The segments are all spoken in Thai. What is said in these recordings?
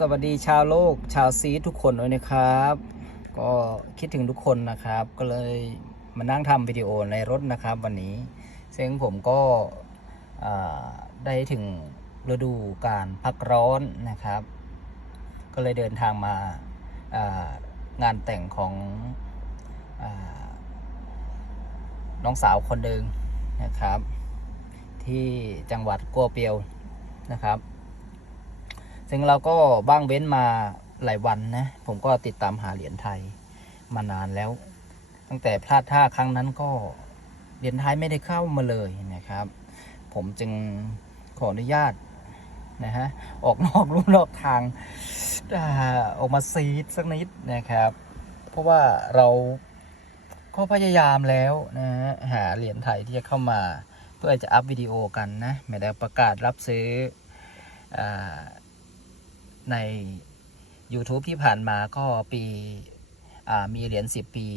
สวัสดีชาวโลกชาวซีทุกคนด้วยนะครับ ก็คิดถึงทุกคนนะครับ ก็เลยมานั่งทำวิดีโอในรถนะครับวันนี้ ซึ่งผมก็ได้ถึงฤดูการพักร้อนนะครับ ก็เลยเดินทางมาางานแต่งของอน้องสาวคนหนึ่งนะครับ ที่จังหวัดกัวเปียวนะครับ ซึ่งเราก็บ้างเว้นมาหลายวันนะ ผมก็ติดตามหาเหรียญไทยมานานแล้ว ตั้งแต่พลาดท่าครั้งนั้นก็เหรียญไทยไม่ได้เข้ามาเลยนะครับ ผมจึงขออนุญาตนะฮะออกนอกลู่นอกทางออกมาซีดสักนิดนะครับ เพราะว่าเราก็พยายามแล้วนะฮะหาเหรียญไทยที่จะเข้ามา เพื่อจะอัพวิดีโอกันนะไม่ได้ประกาศรับซื้ออา ใน YouTube ที่ผ่านมาก็ปีมีเหรียญ 10 ปี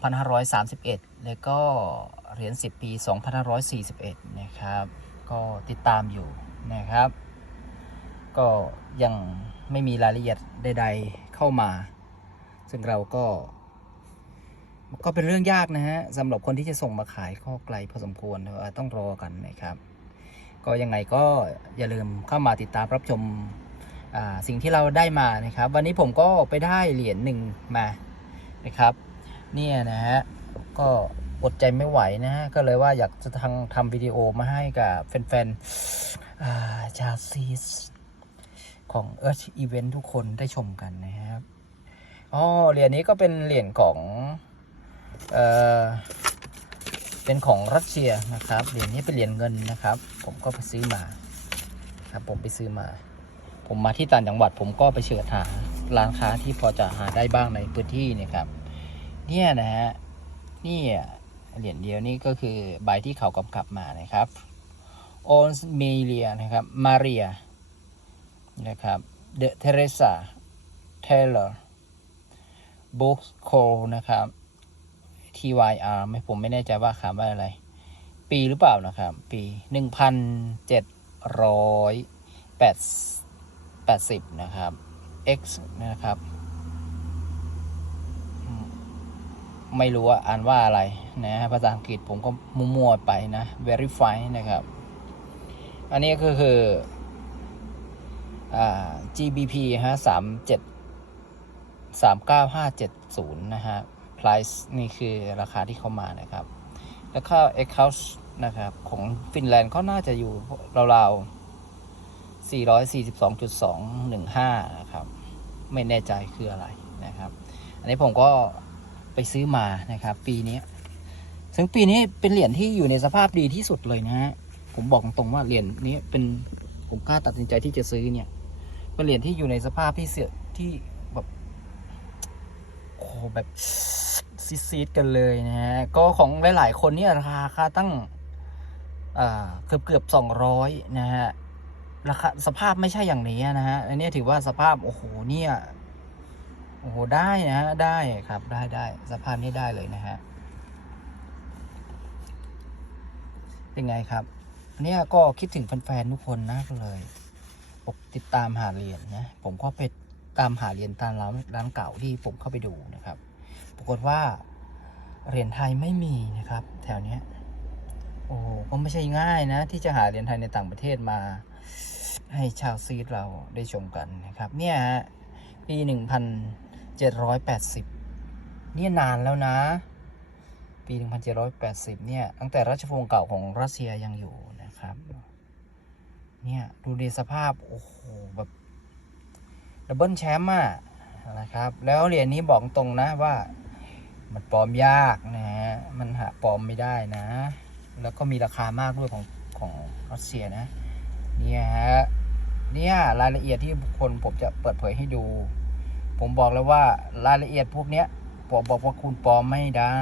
2531 แล้วก็เหรียญ 10 ปี 2541 นะครับ ก็ติดตามอยู่นะครับ ก็ยังไม่มีรายละเอียดใด ๆ เข้ามา ซึ่งเราก็ ก็เป็นเรื่องยากนะฮะสำหรับคนที่จะส่งมาขายก็ไกลพอสมควรต้องรอกันนะครับ ก็ยังไงก็อย่าลืมเข้ามาติดตามรับชมสิ่งที่เราได้มานะครับ วันนี้ผมก็ไปได้เหรียญหนึ่งมานะครับเนี่ยนะฮะก็อดใจไม่ไหวนะฮะก็เลยว่าอยากจะทำทำวิดีโอมาให้กับแฟนๆอ่าชาวซีสของเอิร์ชอีเวนทุกคนได้ชมกันนะครับอ๋อเหรียญนี้ก็เป็นเหรียญของเอ่อ เป็นของรัสเซียนะครับเหรียญนี้เป็นเหรียญเงินนะครับ ผมก็ไปซื้อมาครับผมไปซื้อมา ผมมาที่ต่างจังหวัด ผมก็ไปเฉิดหาร้านค้าที่พอจะหาได้บ้างในพื้นที่เนะครับ เนี่ยนะฮะนี่เหรียญเดียวนี่ก็คือใบที่เขากำกับมานะครับโอนเมเลียนะครับมาเรียนะครับเดเทเรซาเทเลอร์บุ๊กโคนะครับ TYR ไม่ผมไม่แน่ใจว่าคำว่าอะไร ปีหรือเปล่านะครับ ปี 1780 นะครับ X นะครับ ไม่รู้ว่าอ่านว่าอะไรนะภาษาอังกฤษผมก็มั่วๆไปนะ verify นะครับ อันนี้ก็คืออ่า GBP ฮะ37 39570นะฮะ price นี่คือราคาที่เขามานะครับ แล้วก็ e c o u s นะครับของฟินแลนด์ก็น่าจะอยู่ราวๆ 442.215 นะครับ ไม่แน่ใจคืออะไรนะครับ อันนี้ผมก็ไปซื้อมานะครับ ปีนี้ ซึ่งปีนี้เป็นเหรียญที่อยู่ในสภาพดีที่สุดเลยนะฮะ ผมบอกตรงๆว่าเหรียญนี้เป็นผมกล้าตัดสินใจที่จะซื้อเนี่ย เป็นเหรียญที่อยู่ในสภาพที่เสียที่แบบโอ้โหแบบ ซีดๆกันเลยนะฮะก็ของหลาย ๆ คนเนี่ยราคาราคาตั้งเกือบเกือบสองร้อยนะฮะราคาสภาพไม่ใช่อย่างนี้นะฮะอันนี้ถือว่าสภาพโอ้โหเนี่ยโอ้โหได้นะฮะได้ครับได้ได้สภาพนี้ได้เลยนะฮะเป็นไงครับเนี่ยก็คิดถึงแฟนๆทุกคนนะก็เลยปกติดตามหาเหรียญนะผมก็ไปตามหาเหรียญตามร้านร้านเก่าที่ผมเข้าไปดูนะครับ รากฏว่าเหรียญไทยไม่มีนะครับ แถวเนี้ยโอ้ก็ไม่ใช่ง่ายนะ ที่จะหาเหรียญไทยในต่างประเทศมา ให้ชาวซีดเราได้ชมกันนะครับ เนี่ยฮะปีหนึ่งพันเจ็ดร้อยแปดสิบเนี่ยนานแล้วนะ ปีหนึ่งพันเจ็ดร้อยแปดสิบเนี่ย ตั้งแต่รัชวงศ์เก่าของรัสเซียยังอยู่นะครับ เนี่ย ดูดีสภาพ โอ้โห แบบดับเบิลแชมป์อะนะครับ แล้วเหรียญนี้บอกตรงนะว่า มันปลอมยากนะฮะ มันหาปลอมไม่ได้นะ แล้วก็มีราคามากด้วยของของรัสเซียนะ เนี่ยฮะ เนี่ยรายละเอียดที่คนผมจะเปิดเผยให้ดู ผมบอกแล้วว่ารายละเอียดพวกเนี้ยผมบอกว่าคุณปลอมไม่ได้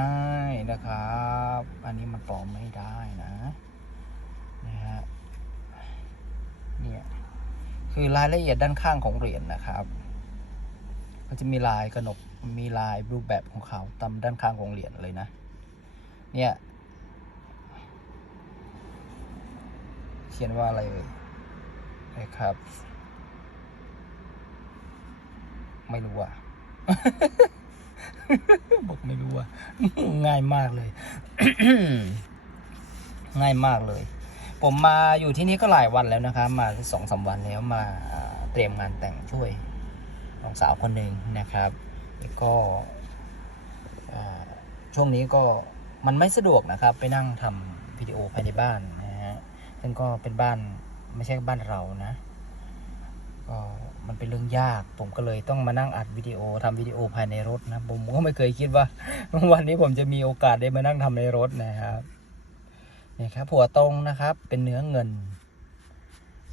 นะครับ อันนี้มันปลอมไม่ได้นะนะฮะ เนี่ยคือรายละเอียดด้านข้างของเหรียญนะครับมันจะมีลายกระหนก มีลายรูปแบบของเขาตามด้านข้างของเหรียญเลยนะ เนี่ย เขียนว่าอะไรเอ่ยนะครับ ไม่รู้อะบอกไม่รู้อะง่ายมากเลย ง่ายมากเลย ผมมาอยู่ที่นี่ก็หลายวันแล้วนะครับ มาสองสามวันแล้วมาเตรียมงานแต่งช่วยน้องสาวคนหนึ่งนะครับ ก็ช่วงนี้ก็มันไม่สะดวกนะครับ ไปนั่งทำวิดีโอภายในบ้านนะฮะซึ่งก็เป็นบ้านไม่ใช่บ้านเรานะก็มันเป็นเรื่องยาก ผมก็เลยต้องมานั่งอัดวิดีโอทำวิดีโอภายในรถนะผมก็ไม่เคยคิดว่าวันนี้ผมจะมีโอกาสได้มานั่งทำในรถนะครับนี่ครับหัวตรงนะครับเป็นเนื้อเงิน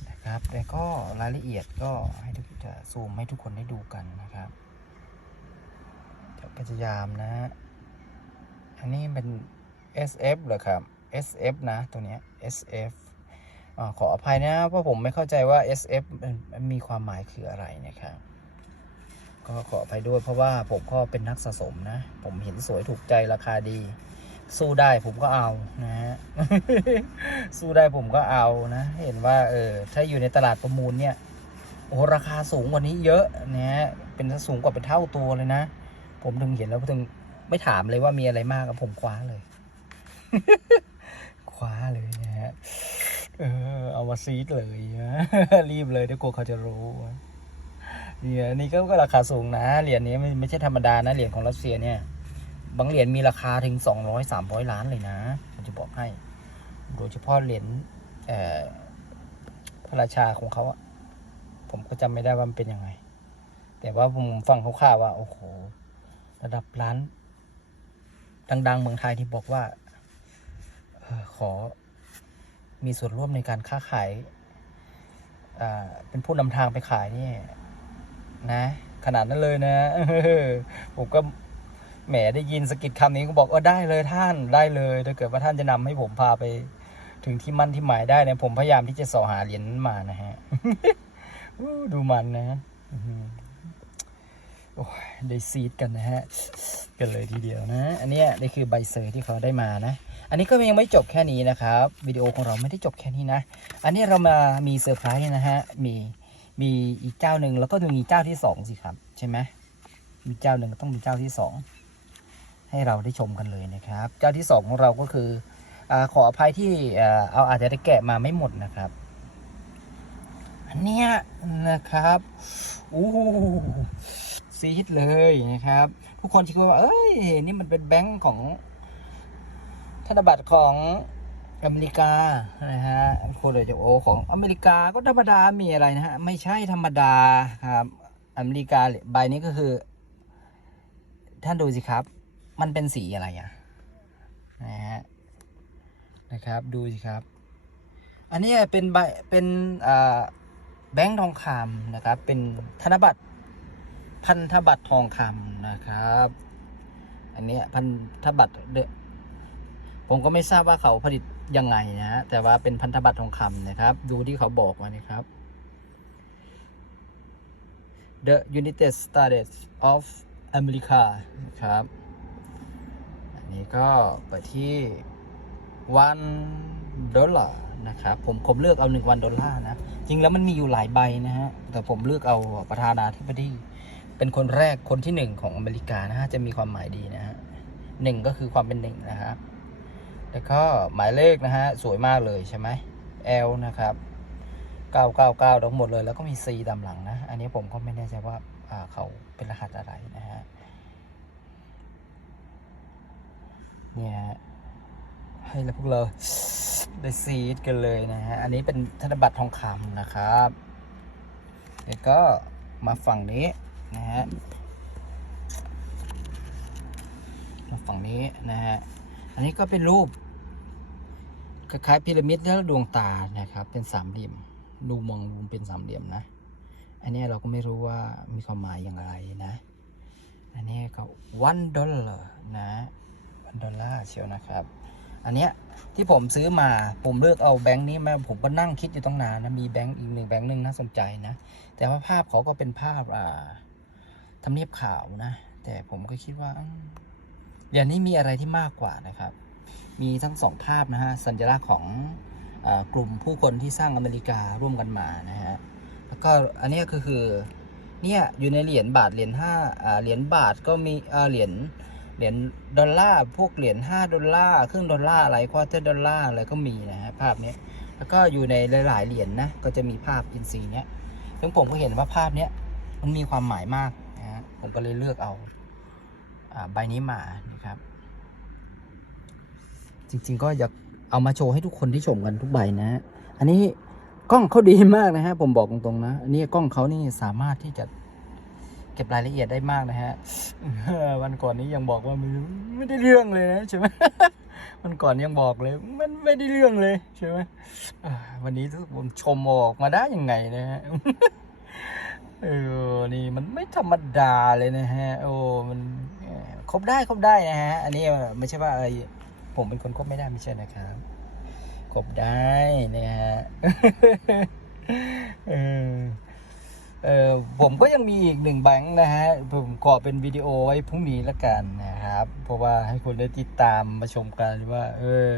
นะครับแล้วก็รายละเอียดก็ให้ทุกจะซูมให้ทุกคนได้ดูกันนะครับ เดี๋ยวพยายามนะฮะ อันนี้เป็น SF เหรอครับ SF นะตัวเนี้ย SF อขออภัยนะเพราะผมไม่เข้าใจว่า SF มันมีความหมายคืออะไรนะครับ ก็ขออภัยด้วยเพราะว่าผมก็เป็นนักสะสมนะ ผมเห็นสวยถูกใจราคาดี สู้ได้ผมก็เอานะฮะ สู้ได้ผมก็เอานะ เห็นว่าเออถ้าอยู่ในตลาดประมูลเนี่ยโอ้ราคาสูงกว่านี้เยอะนะฮะเป็นสูงกว่าเป็นเท่าตัวเลยนะ ผมถึงเห็นแล้วถึงไม่ถามเลยว่ามีอะไรมากกับผมคว้าเลย คว้าเลยนะฮะเออเอามาซีดเลยนะรีบเลยเดี๋ยวกลัวเขาจะรู้เนี่ยนี่ก็ราคาสูงนะเหรียญนี้ไม่ไม่ใช่ธรรมดานะเหรียญของรัสเซียเนี่ยบางเหรียญมีราคาถึงสองร้อยสามร้อยล้านเลยนะผมจะบอกให้ โดยเฉพาะเหรียญเอ่อพระราชาของเขาอะผมก็จำไม่ได้ว่ามันเป็นยังไง แต่ว่าผมฟังคร่าวๆว่าโอ้โห ระดับร้าน ดัง ๆ เมืองไทยที่บอกว่าออขอมีส่วนร่วมในการค้าขายอ่าเป็นผู้นำทางไปขายนี่นะ ขนาดนั้นเลยนะผมก็แหมได้ยินสกิดคำนี้ก็บอกเออได้เลยท่านได้เลยถ้าเกิดว่าท่านจะนำให้ผมพาไปถึงที่มั่นที่หมายได้เนี่ยผมพยายามที่จะสอหาเหรียญมานะฮะดูมันนะ โอ้ยได้ซีดกันนะฮะ กันเลยทีเดียวนะ อันนี้นี่คือใบเซอร์ที่เขาได้มานะ อันนี้ก็ยังไม่จบแค่นี้นะครับวิดีโอของเราไม่ได้จบแค่นี้นะ อันนี้เรามามีเซอร์ไพรส์นะฮะ มีมีอีกเจ้าหนึ่งแล้วก็มีเจ้าที่สองสิครับ ใช่ไหมมีเจ้าหนึ่งต้องมีเจ้าที่สองให้เราได้ชมกันเลยนะครับ เจ้าที่สองของเราก็คืออาขออภัยที่เอ่เอาอาจจะได้แกะมาไม่หมดนะครับอันเนี้ยนะครับอู้ ซีดเลยนะครับทุกคนคิดว่าเอ้ยนี่มันเป็นแบงก์ของธนบัตรของอเมริกานะฮะคนเลยจะโอของอเมริกาก็ธรรมดามีอะไรนะฮะไม่ใช่ธรรมดาครับอเมริกาใบนี้ก็คือ ท่านดูสิครับ มันเป็นสีอะไรอะนะฮะนะครับดูสิครับ อันนี้เป็นใบเป็นแบงค์ทองคำนะครับ เป็นธนบัตร พันธบัตรทองคำนะครับ อันนี้พันธบัตรเดผมก็ไม่ทราบว่าเขาผลิตยังไงนะฮะแต่ว่าเป็นพันธบัตรทองคำนะครับ ดูที่เขาบอกมานะครับ The United States of America นะครับ อันนี้ก็เปิดที่วันดอลลาร์นะครับ ผมผมเลือกเอาหนึ่งวันดอลลาร์นะ จริงแล้วมันมีอยู่หลายใบนะฮะ แต่ผมเลือกเอาประธานาธิบดี เป็นคนแรกคนที่หนึ่งของอเมริกานะฮะจะมีความหมายดีนะฮะหนึ่งก็คือความเป็นหนึ่งนะครับแล้วก็หมายเลขนะฮะสวยมากเลยใช่ไหม L นะครับ 999 ทั้งหมดเลย แล้วก็มี C ตามหลังนะ อันนี้ผมก็ไม่แน่ใจว่าาเขาเป็นรหัสอะไรนะฮะเนี่ยฮะให้แล้วพวกเราได้ซีดกันเลยนะฮะ อันนี้เป็นธนบัตรทองคำนะครับ แล้วก็มาฝั่งนี้ นะฮะฝั่งนี้นะฮะ อันนี้ก็เป็นรูปคล้ายๆพีระมิดแล้วดวงตานะครับ เป็นสามเหลี่ยมดูมองดูมเป็นสามเหลี่ยมนะ อันนี้เราก็ไม่รู้ว่ามีความหมายอย่างไรนะ อันนี้ก็วันดอลลาร์นะวันดอลลาร์เชียวนะครับ อันเนี้ยที่ผมซื้อมาผมเลือกเอาแบงค์นี้มาผมก็นั่งคิดอยู่ตั้งนานนะมีแบงค์อีกหนึ่งแบงค์หนึ่งน่าสนใจนะ แต่ว่าภาพเขาก็เป็นภาพอ่า ทำเนียบขาวนะ แต่ผมก็คิดว่าอย่างนี้มีอะไรที่มากกว่านะครับ มีทั้งสองภาพนะฮะ สัญลักษณ์ของอกลุ่มผู้คนที่สร้างอเมริการ่วมกันมานะฮะ แล้วก็อันนี้ก็คือเนี่ยอยู่ในเหรียญบาทเหรียญห้าเหรียญบาทก็มีเหรียญเหรียญดอลลาร์พวกเหรียญห้าดอลลาร์ครึ่งดอลลาร์อะไรควอเตอร์ดอลลาร์อะไรก็มีนะฮะภาพนี้แล้วก็อยู่ในหลาย ๆ เหรียญนะก็จะมีภาพอินซีเนี้ยซึ่งผมก็เห็นว่าภาพเนี้ยมันมีความหมายมาก ผมก็เลยเลือกเอาใบนี้มานะครับ จริงๆก็อยากเอามาโชว์ให้ทุกคนที่ชมกันทุกใบนะฮะอันนี้กล้องเขาดีมากนะฮะ ผมบอกตรงๆนะอันนี้กล้องเขานี่สามารถที่จะเก็บรายละเอียดได้มากนะฮะวันก่อนนี้ยังบอกว่าไม่ไม่ได้เรื่องเลยนะใช่ไหมวันก่อนยังบอกเลย มันไม่ได้เรื่องเลยใช่ไหมวันนี้ทุกคนชมออกมาได้ยังไงนะฮะ เออ นี่มันไม่ธรรมดาเลยนะฮะ โอ้ มันครบได้ครบได้นะฮะ อันนี้ไม่ใช่ว่าอะไรผมเป็นคนครบไม่ได้ไม่ใช่นะครับ ครบได้นะฮะ เออเออผมก็ยังมีอีกหนึ่งแบงค์นะฮะ ผมขอเป็นวิดีโอไว้พรุ่งนี้ละกันนะครับ เพราะว่าให้คนได้ติดตามมาชมกันว่า เออ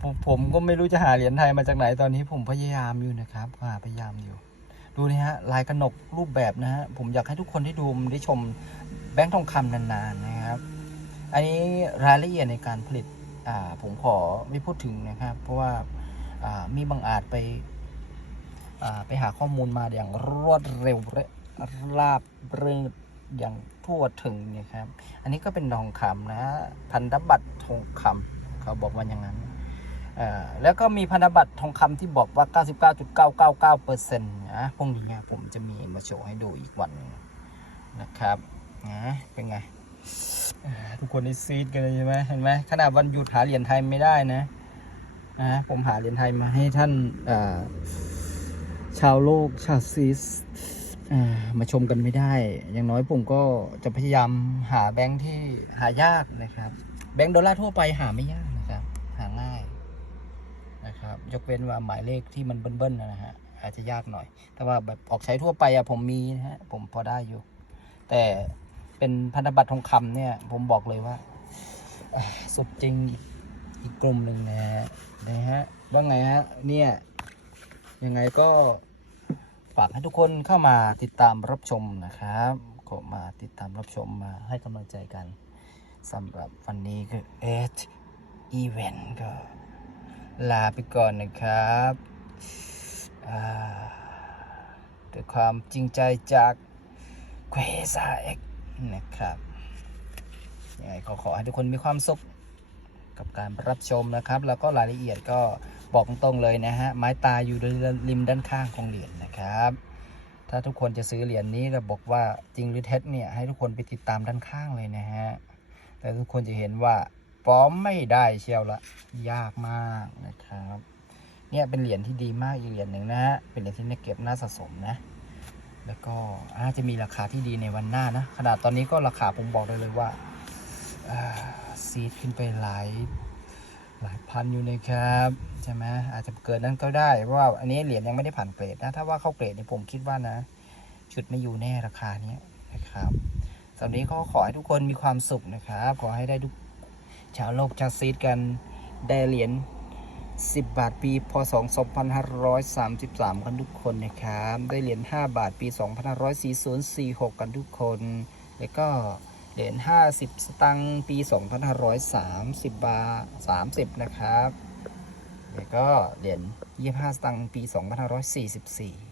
ผมผมก็ไม่รู้จะหาเหรียญไทยมาจากไหนตอนนี้ผมพยายามอยู่นะครับ หาพยายามอยู่ ดูนี่ฮะลายกระหนกรูปแบบนะฮะผมอยากให้ทุกคนได้ดูได้ชมแบงค์ทองคำนานๆนะครับ อันนี้รายละเอียดในการผลิตผมขอไม่พูดถึงนะครับ เพราะว่าามีบางอาจไปไปหาข้อมูลมาอย่างรวดเร็วและราบเรื่นอย่างทั่วถึงนะครับ อันนี้ก็เป็นทองคำนะพันธบัตรทองคำเขาบอกว่าอย่างนั้น แล้วก็มีพันธบัตรทองคำที่บอกว่า 99.999%นะพวกนี้นี่ยผมจะมีมาโชว์ให้ดูอีกวันนึงนะครับนะเป็นไง ทุกคนนี่ซีดกันเลยใช่ไหมเห็นไหมขนาดวันหยุดหาเหรียญไทยไม่ได้นะนะผมหาเหรียญไทยมาให้ท่านชาวโลกชาวซีสมาชมกันไม่ได้ อย่างน้อยผมก็จะพยายามหาแบงค์ที่หายากนะครับ แบงค์ดอลลาร์ทั่วไปหาไม่ยากนะครับ หาง่ายนะครับ ยกเว้นว่าหมายเลขที่มันเบิ้ลๆนะฮะอาจจะยากหน่อย แต่ว่าแบบออกใช้ทั่วไปอะผมมีนะฮะผมพอได้อยู่ แต่เป็นพันธบัตรทองคำเนี่ย ผมบอกเลยว่าสุดจริงอีกกลุ่มหนึ่งนะฮะนะฮะว่าไงฮะเนี่ยยังไงก็ฝากให้ทุกคนเข้ามาติดตามรับชมนะครับก็มาติดตามรับชมมาให้กำลังใจกันสำหรับวันนี้คือเอทอีเวนต์ก็ ลาไปก่อนนะครับด้วยความจริงใจจากเควซาเอ็กนะครับยังไงขอขอให้ทุกคนมีความสุขกับการรับชมนะครับ แล้วก็รายละเอียดก็บอกตรงๆเลยนะฮะ ไม้ตาอยู่ริมด้านข้างของเหรียญนะครับ ถ้าทุกคนจะซื้อเหรียญนี้เราบอกว่าจริงหรือเท็จเนี่ยให้ทุกคนไปติดตามด้านข้างเลยนะฮะ แต่ทุกคนจะเห็นว่า ปลอมไม่ได้เชียวละยากมากนะครับ เนี่ยเป็นเหรียญที่ดีมากอีกเหรียญหนึ่งนะฮะเป็นเหรียญที่น่าเก็บน่าสะสมนะ แล้วก็อาจจะมีราคาที่ดีในวันหน้านะขนาดตอนนี้ก็ราคาผมบอกได้เลยว่าอ่าซีดขึ้นไปหลายหลายพันอยู่นะครับใช่ไหมอาจจะเกินนั้นก็ได้เพราะว่าอันนี้เหรียญยังไม่ได้ผ่านเกรดนะถ้าว่าเข้าเกรดเนี่ยผมคิดว่านะชุดไม่อยู่แน่ราคาเนี้ยนะครับสำหรับนี้ก็ขอให้ทุกคนมีความสุขนะครับ ขอให้ได้ทุก ชาวโลกชาวซีดกันได้เหรียญ10 บาทปีพศ2533 กันทุกคนนะครับ ได้เหรียญ5บาทปี 254046 กันทุกคน แล้วก็เหรียญ50 สตังค์ปี 2530 บาท30 นะครับ แล้วก็เหรียญ25 สตังค์ปี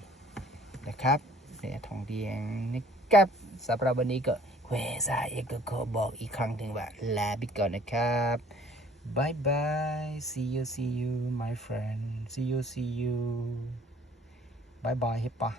2544 นะครับเหรียญทองแดงนะครับสำหรับวันนี้ก็ เวซาเอกก็ขอบอกอีกครั้งถึงว่าลาไปก่อนนะครับ Bye bye. See you, see you, my friend. See you, see you. Bye bye, เฮ้ปะ